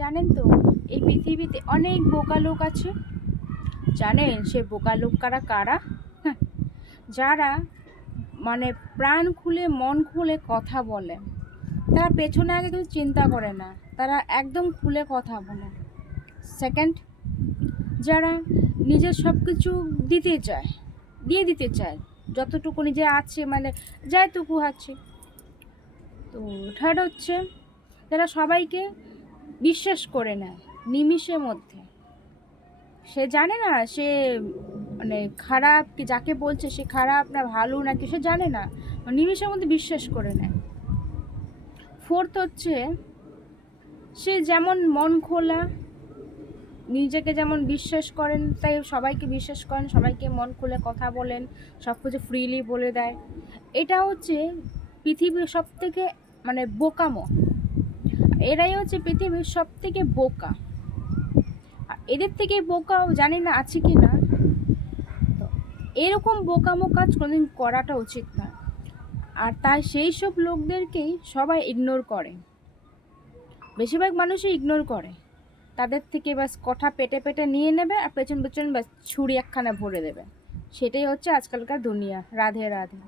জানেন তো, এই পৃথিবীতে অনেক বোকা লোক আছে। জানেন সে বোকা লোক কারা কারা? হ্যাঁ, যারা মানে প্রাণ খুলে মন খুলে কথা বলে। তারা পেছনে আগে কিছু চিন্তা করে না, তারা একদম খুলে কথা বলে। সেকেন্ড, যারা নিজের সব কিছু দিয়ে দিতে চায়, যতটুকু নিজে আছে মানে যাইটুকু আছে। তো থার্ড হচ্ছে, যারা সবাইকে বিশ্বাস করে নেয় নিমিষের মধ্যে। সে জানে না সে মানে খারাপ কি, যাকে বলছে সে খারাপ না ভালো নাকি সে জানে না, নিমিষের মধ্যে বিশ্বাস করে নেয়। ফোর্থ হচ্ছে, সে যেমন মন খোলা, নিজেকে যেমন বিশ্বাস করেন তাই সবাইকে বিশ্বাস করেন, সবাইকে মন খুলে কথা বলেন, সব কিছু ফ্রিলি বলে দেয়। এটা হচ্ছে পৃথিবীর সব থেকে মানে বোকামো। এরাই হচ্ছে পৃথিবীর সব থেকে বোকা। আর এদের থেকে বোকা জানি না আছে কি না। তো এরকম বোকামো কাজ কোনোদিন করাটা উচিত না। আর তাই সেই সব লোকদেরকেই সবাই ইগনোর করে, বেশিরভাগ মানুষই ইগনোর করে। তাদের থেকে ব্যাস কথা পেটে পেটে নিয়ে নেবে আর পেছন পেছন ব্যাস ছুরি একখানা ভরে দেবে। সেটাই হচ্ছে আজকালকার দুনিয়া। রাধে রাধে।